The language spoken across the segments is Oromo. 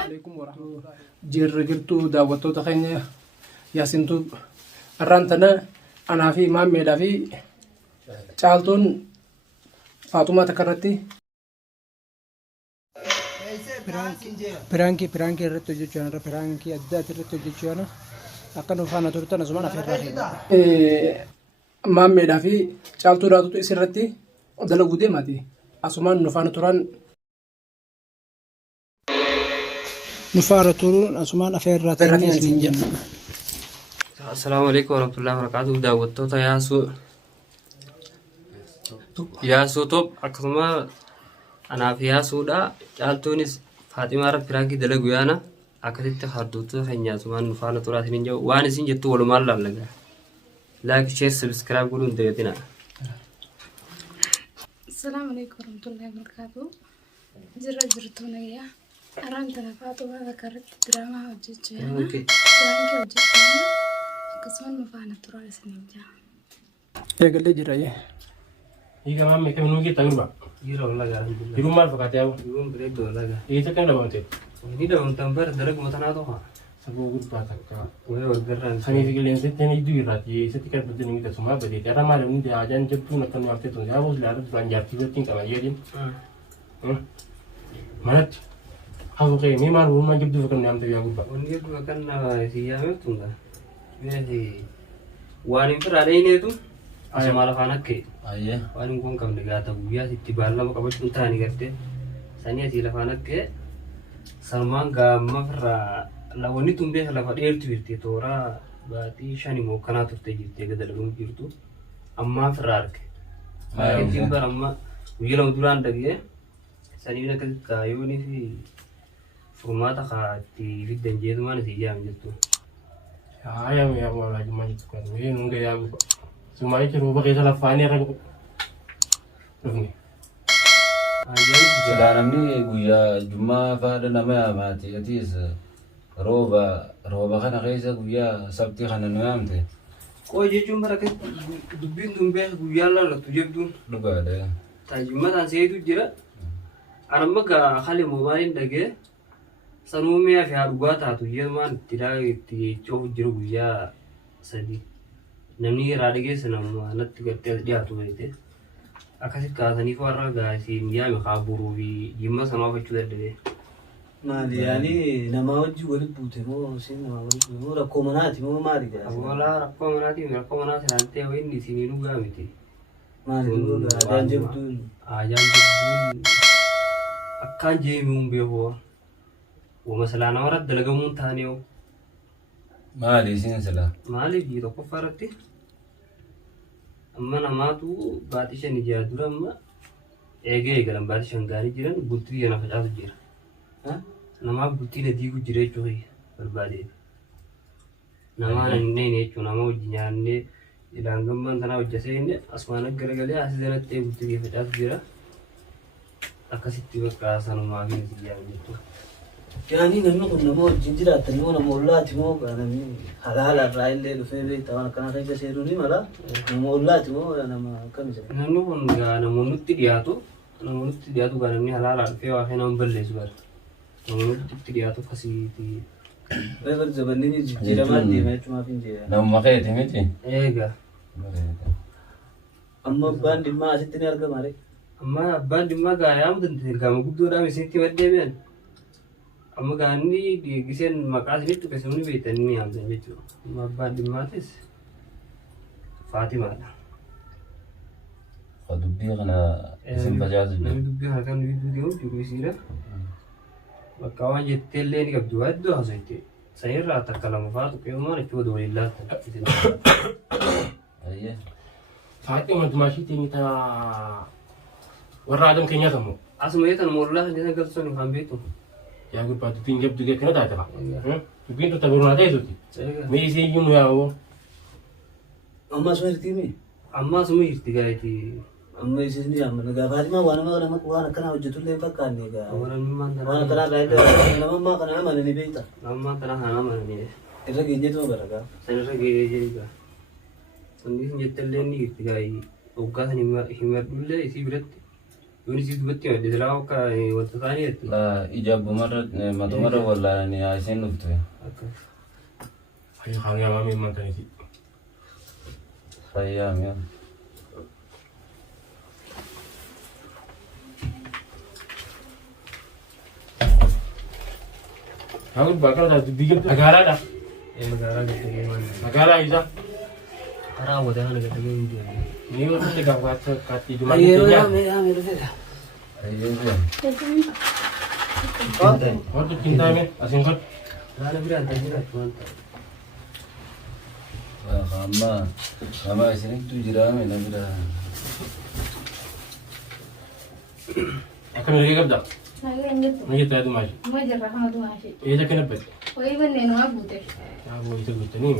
عليكم ورحمة الله جرجرتو دعوتو تخيني ياسنتو الرانتنا أنا في مامي في caaltuun Faaxumaa takkarratti piraankii irratti hojjechuu irra piraankii addaati irratti hojjechuu akka nu faana turtan asumaan afeerraa maammeedhaa fi caaltuu daatutu isirratti dalaguu deemaati asumaan nu faana turan nu faana turuun asumaan afeerraa ta'anii isiniin jenna. Assalaamu alaikum warahmatullahi wabarakatuh. Daawwattoota yaasuu top akkasuma anaaf yaasuudha. Caaltuunis Faaximaa irra piraankii dalagu yaana akkasitti harduutu keenya asumaan nu faana turaa isiniin jedhu waan isin jettu walumaan laallaga. Like, share, subscribe godhuun dagatina. Assalamu alaikum warahmatullahi wabarakatuh. Jirtu nagaya. Arantana Faaxumaa takkarratti diraamaa hojjechuu yaana. Piraankii hojjechuu yaana. Akkasumas nu faana turaa isiniin jedha. Eegalee jira yee. Ika mamme kami nugi tagurba. Jira wallahi alhamdulillah. Irum mal fakati yawo. Irum beredo wallahi. Ita kan labante. Ini dah untam ber dalag matana to ha. Sabo gurba takka. Woi orderan. Hani fikirlen setten idu irati. Setika bedde ngi ta suma bedde. Tara male ni de ajan jabtu na kan waqte to. Ya bos la arab ban jarti betin kama yedin. Manat. Hawo ke mi mar rumah jabdu kan nam te ya gurba. Oni tu akan siyame tunga. Besi. Wani perada ini tu. Asal faana ke. Ayah. Waan kun kam negata buya sitti baalama qabachuun taani garte sanii asii lafaan akka salmaan gaamma firraa lawwanni tumbee lafa dheertu jirti toora baatii shani moo kanaa turte jirti eega dalaguun jirtu ammaa firraa arge. Ittiin bara amma guyyaa lama duraan dhagee sanii akka kaayoonii fi furmaata kaatti fiddan jeetumaan asii yaa'an jirtu. Ayah me ya wala juma itu kan. Ini nunggu ya gurba. Sumai ke roba ke salah fani orang. Rufni. Sudah namni guya Juma fada nama mati atis roba kana kaisa guya sabti kana namte. Kau jechuun bara kan dubbiin tumbee guyyaa lama tu jabduun. Lupa ada. Taajimmaa tan seetu jira. Anamma gaa hali moobaaliin dhagee sanuumee fi haadhugaa taatu yeemaan itti coofu jiru guyyaa sadii. Namni irraa dhageessa nama natti gartee dhiyaatu beekte. Akkasitti kaasanii warra gaasiin yaame kaaburuu fi jimma samaa fachuu dadhabee. Maali yaani nama wajji walitti buute moo isin nama walitti buute moo rakkoo manaati moo maali gaasi? Walaa rakkoo manaati naantee wayinni isinii dhugaa miti. Maali dhugaa aadaan jabduun. Aadaan jabduun akkaan jeemuun beekoo. Wama salaa namarratti dalagamuun taane yoo. Maali isin sila? Maaliif biyya tokkoffaa irratti? Amma namaatu baatii shan ijaa dura amma eegalan baatii shan gaarii jiran bultii yana facaatu jira. Namaaf bultii na diigu jira jechuudha barbaadee. Namaan inni jechuun nama hojii nyaannee ilaan gammaan tanaa hojjasee inni asumaan garagalee asii sanatti bultii facaatu jira. Akkasitti bakka sanumaa fi siyyaan jechuudha. Yaani namni kun nama wajjin jiraatan moo nama ollaati moo namni halaala irraa illee dhufee beektaa waan akkana keessa seenuu ni mala nama ollaati moo nama akkami jedhama. Namni kun namoonni dhiyaatu gaa namni halaala dhufee waa nama balleessu bara. Namoonni dhiyaatu akkasiiti. Reefar jabanni jijjiiramaa deema jechuumaaf hin jedha. Nama keeti miti? Eegaa. Amma abbaan dhimmaa asitti ni argama ree? Amma abbaan dhimmaa gaa yaamu danda'e gaama guddoodhaan isinitti maddee beekan. Amma gaanni giseen maqaa isinitti keessumni beektan ni yaamtan jechuudha. Amma abbaan dhimmaatis Faatimaadha. Dubbii kana isin facaasu jiru. Namni dubbii kana kan gidduu deemu jiru isiidha. Bakka waan jettee illee ni qabdu waa iddoo haasa'etti. Sanirraa takka lama fa'aa tokko yoo maal itti waliin laatan. Ayah. Faati ummatumaa ishii teenyita warra adam keenyaa sammuu. Asuma yeetan moollaa kan jeesan galchuun hin beektu. Ya gurba dubbiin jabdu gee kana taate dubbiin tutta biroo naa ta'etuti. Mee isii iyyuu nu yaa'u. Amma asuma jirti mi? Amma asuma jirti gaa'eeti. Amma isin ni amma gaa Faatimaa waan akkanaa hojjetullee hin fakkaanne gaa. Waan akkanaa gaa nama ammaa kana amananii beekta. Nama kana haa amananii. Irra geenyeetuma bara gaa. Sanirra gahee jechuudha. Sanni isin jettallee ni jirti gaa'ee hoggaa san hin madhullee isii biratti Yoni si dubbatti ma deselaa akka wanta ta'aniitti. La ijabbumarra matumarra wallaani isin dhufte. Ayo kami mami mantan itu. Fayyaa mi'a. Aku bakal satu bikin negara dah. Magaalaa gattagee waan Negara isa. karaa wadaa na gattagee hin jiru. Ni orang tiga kati cuma Ayyee ini. ame dhufeera. Ayyee. Waktu cinta me asing kot. Laala biraan ta'e jiraatu waan ta'e. Amma isinitu jiraame na bira. Akan lagi kerja. Nageen jirtu. Ni kita tu masih. Ma jirra kamatu maashi. Iya kena bet. Wayii banneen waa guute. Aku itu gitu ni.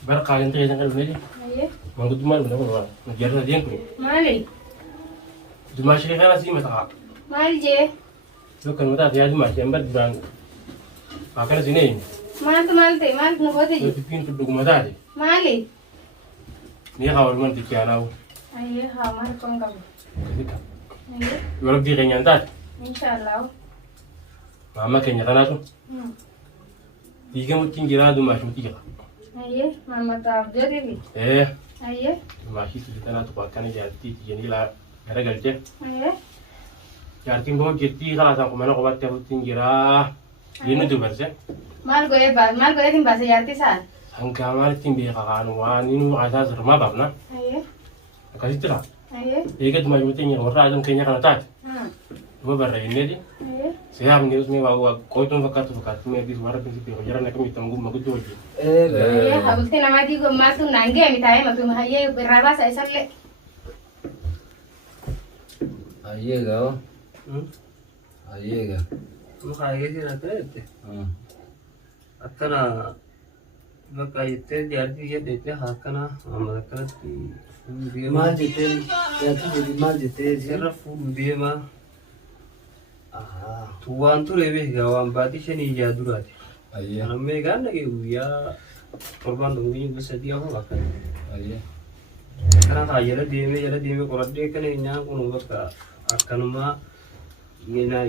Berkalian tu jangan dulu ni. Ayyee. Mangkut mana mana mana. Najar dia pun. Maali? Tu masih kan asing masa. Maal jee? Lu kan mata dia tu masih empat berang. Akan sini. Maaltu maal ta'e? Maaltu nu goote Lu jiru? pintu dulu mata dia. Maali? Ni kawal man tikianau. Ayyee haa maal kon qabu. Ayyee. Walau dia kenyantat. Inshaallah. Mama kenya kana tu. Tiga mungkin kira tu masih tiga. Ayyee maamataaf jedhifi. Ayyee. Masih tu kita nak tu pakai ni jadi jadi lah. Ada kerja. Ayyee. Jadi bawa jadi kalau sama mana kau baca tu kira. Ini tu bersih. Maal godheetiin baase jaartii isaan? Angka mana tinggi kakak wan ini asas rumah bab na. Ayyee. Kasih terang. Ayyee. Ega tu macam tinggi orang ada kenya kana tat. Dua berai ini di. Ayyee. Saya ni usmi bawa kau tu fakat ni di suara prinsip jalan nak kami tangguh magu tu aja. Ayyee haa bultii namaatii maaltu naangee mitaa'ee matu hayyee irraa baasa isallee. Ayyee gaawa. Ayyee gaa. Muka ayeetiin akkana jette. Akkana bakka jettee jaartii jedhete akkana amma akkanatti Maal jettee yaaduu jedhi maal jettee Sirra fuudhu deema. Waan ture beekaa waan baatii shanii ijaa duraati. Ayyee. Amma egaan dhagee guyyaa torbaan tokko sadii afur akkana. Ayyee. Kana kaa jala deemee qoradhee kana nyaan kun bakka akkanuma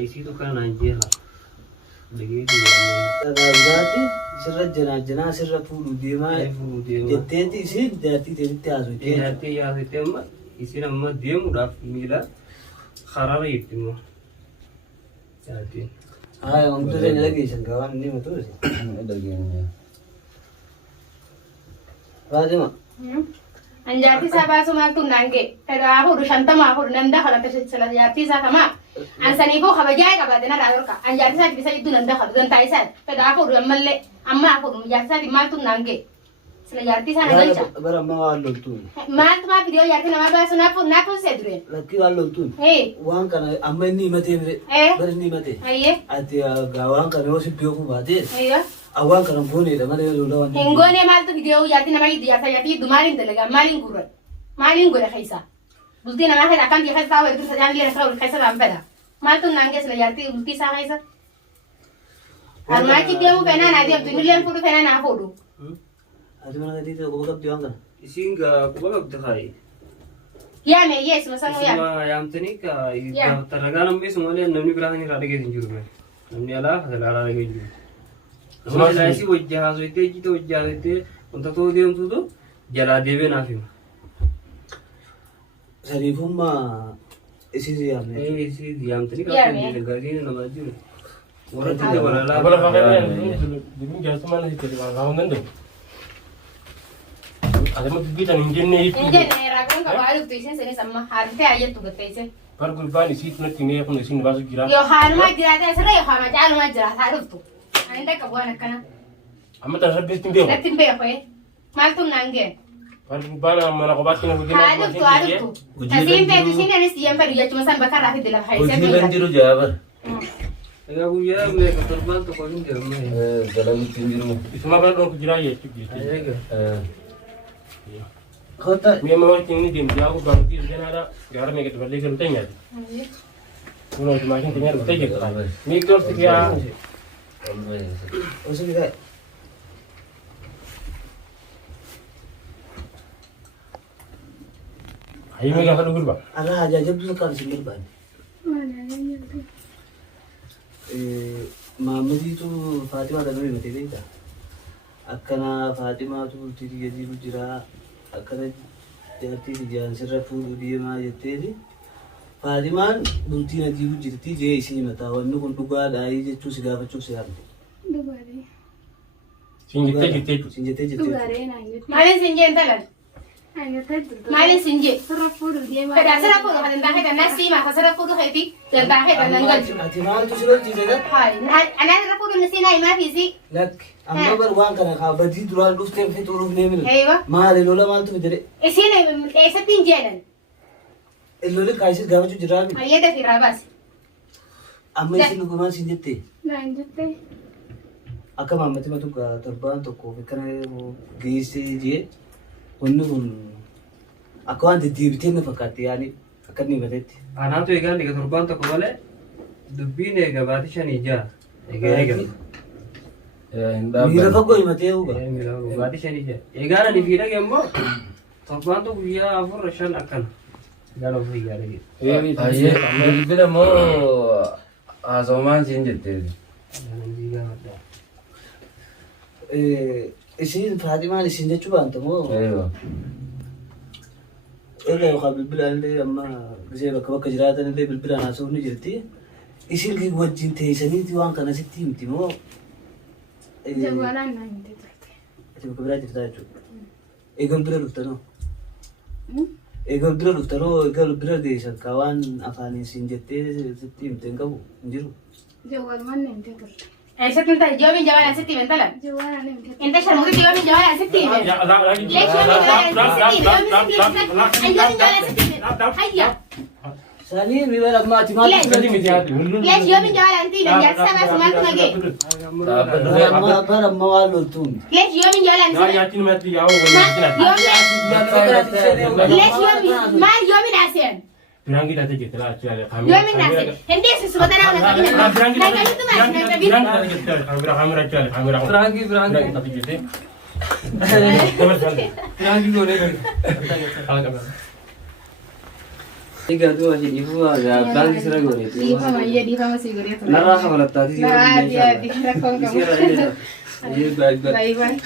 isiitu kana naan jeeha. Dhagee Dhagaabiraati sirra janaa sirra fuudhu deemaa fuudhu deema. jetteeti isin jaartii teetitti haasofte. Jaartii yaasite amma isin amma deemuudhaaf miila karara jirti immoo. Jaartiin. Haa wantoota inni dhageessan gabaan inni himatu Dhageenya. Fatima. An jaartii isaa baasu maaltu naangee? Fedhaa fuudhu shantamaa fuudhu nan dakala sila jaartii isaa kamaa. An saniifuu kabajaa qabaate na dhaayorka. An jaartii isaati bisa jidduu nan dakalu dantaa isaa fedhaa fuudhu ammallee ammaa fuudhu jaartii isaati maaltu naangee? Sila jaartii isaa na galcha. Bara ammaa waan loltuun. Maaltu maa fidiyoo jaartii namaa baasu naaf see dureen. Lakkii waan loltuun. Hee. Waan kana amma inni himatee mire. Bara inni himatee. Ayyee. Ati waan kana yoo si beeku baatee. Ayyee. Waan kana fuunedha malee lola waan. Hingoonee maaltu fidiyoo jaartii namaa giddu jaartii giddu maaliin dalagaa maaliin gurra maaliin godha keessa. Bultii namaa keessa akkan biyya keessa taa'u hedduu sajaan illee keessa keessa dhaan fedha. Maaltu naangee sila jaartii bultii isaa keessa. Harmaachi deemuu feenaa naa deemtu inni illee fuudhu feenaa naa fuudhu. Ati mana gadi ta'e quba qabdi waan kana. Isin gaa quba qabda kaayi. Yaame yeesuma sanuu yaame. Isuma yaamtanii kaa tarragaa namni malee namni biraa irraa dhageessu hin jiru. Namni alaa alaa dhagee hin jiru. Nama silaayisii wajji haasofitee ejjite wajji haasofitee wanta ta'uu deemtuutu jalaa deebee naaf hima. Sariifummaa isin yaamne. Isin yaamtanii kaa gaarii namaa jiru. Warra itti dabalaa. Abala fakirnya dulu jasa mana sih tadi orang nende. Ada mah kita ninjene itu. Injene raakon qabaa dhuftu isin sanis amma haadhatee ayyattu gatteesse. Par gurbaan isii tunatti nee kun isin baasu jira. Yoo haalumaa jiraate asirra yoo haama caalumaa jiraata haa dhuftu. Ani dhaqqa bu'aan akkana. Amma tan rabbi tin beeku. Natti hin beeku maaltu naangee? Par gurbaan mana qobaatti na gudina. Haa dhuftu haa dhuftu. Tasiin feetu isin anis diyyaan fedhu jechuma san bakka irraa fidde lafa haisee Hojii kan jiru jaabar. Egaa guyyaa meeqa torbaan tokko hin jiru. Dalaguutti hin jiru. Isuma bara dhoku jira jechuudha. Egaa. Kota Mie mau tinggi di dia aku ganti dia ada garam yang kita beli kan tanya. Kuno cuma sing tanya kita aja. Mie itu sekian. osoo bitaa. Ayi mega fa dugul ba. Arra hajaa jabdu takkaan isin barbaanne. Mana nyaatu. Maamadiitu Faatimaa kan nuyi matee beektaa? Akkana Faatimaatu bultii jiru jira. Akkana jaartii ijaan sirra fuudhu deemaa jetteeni. Faatimaan bultiin adiibu jirti jee isii mataa wanni kun dhugaadhaa jechuu si gaafachuuf si yaadde. Dhugaadhee. Sinjitee jettee. Sinjettee jettee. Dhugaadhee naan jettee. Maalin sinjeen talan? Naan jettee jirtu. Maalin sinjee? Sirra fuudhu deemaa. Fedha sirra fuudhu kan dantaa hedan nasi ma ka sirra fuudhu heeti dantaa hedan nan galchu. Ati maaltu si lolchiise dha? Hai, ana sirra fuudhu nasi na ima fiisi. Lakki amma bar waan kana kaa badii duraan dhuftee fixuuruuf nee mila. Eewa. Maali lola maaltu fidere? Isiin eessatti hin jedhan. Lolli kaayisis gaafachuu jiraabi. Ayyada fi raabas. Amma isin dhugumaan sin jettee? Naan jettee. Akka maammatti matu torbaan tokko kana geessee jee wanni kun akka waan deddeebitee na fakkaatti yaani akka inni himatetti. Anaatu egaa ni torbaan tokko malee dubbiin egaa baatii shanii ja'a. Egaa egaa. Miira fagoo himatee huba. Baatii shanii ja'a. Egaa ani fi dhage immoo torbaan tokko guyyaa afur shan akkana. Egaa of egaa dhage. Ayyee bilbila moo haasawamaan siin jettee? Isin Faatimaan isin jechuu baanta moo? Eeyyoo. Egaa yookaan bilbilaan illee amma gisee bakka jiraatan illee bilbilaan haasa'uun ni jirti. Isin wajjin teessaniiti waan kana sitti himti moo? Jawaalaan naan jettee turte. Ati bakka biraa jirtaa jechuudha. Eegan bira dhuftanoo? Eegan bira dhuftanoo eegan bira deessan ka waan afaaniin siin jettee sitti himte hin qabu hin jiru. Jawaalumaan naan jettee turte. Eessatti hin talan joobiin jawaan asitti himen talan. Jawaalaan naan jettee. Inta sharmuuti joobiin jawaan asitti himen. Lees joobiin jawaan asitti himen. Hayya. Sanii mi bara amma ati maal Lees joobiin jawaan asitti himen jaarsa baas maaltu nagee. bara amma waan loltuun. Lees joobiin jawaan asitti himen. Yaatiin mati yaa'u waliin. Lees joobiin maal joobiin aseen. Biraan kita tege telah acara kami. Joobiin aseen. Hindi sesuatu nama nak himen. Naga itu mas naga biru. Birang kita tege kamera kamera acara kamera. Berangki Birang kita tege. berangki gore. Kalau kamera. Egaa tu masih ibu ada berangki sira gore. Diva iya diva masih gurih tuh. Narra sama tadi. Nah dia rakong kamu. Iya, baik baik. Bye bye.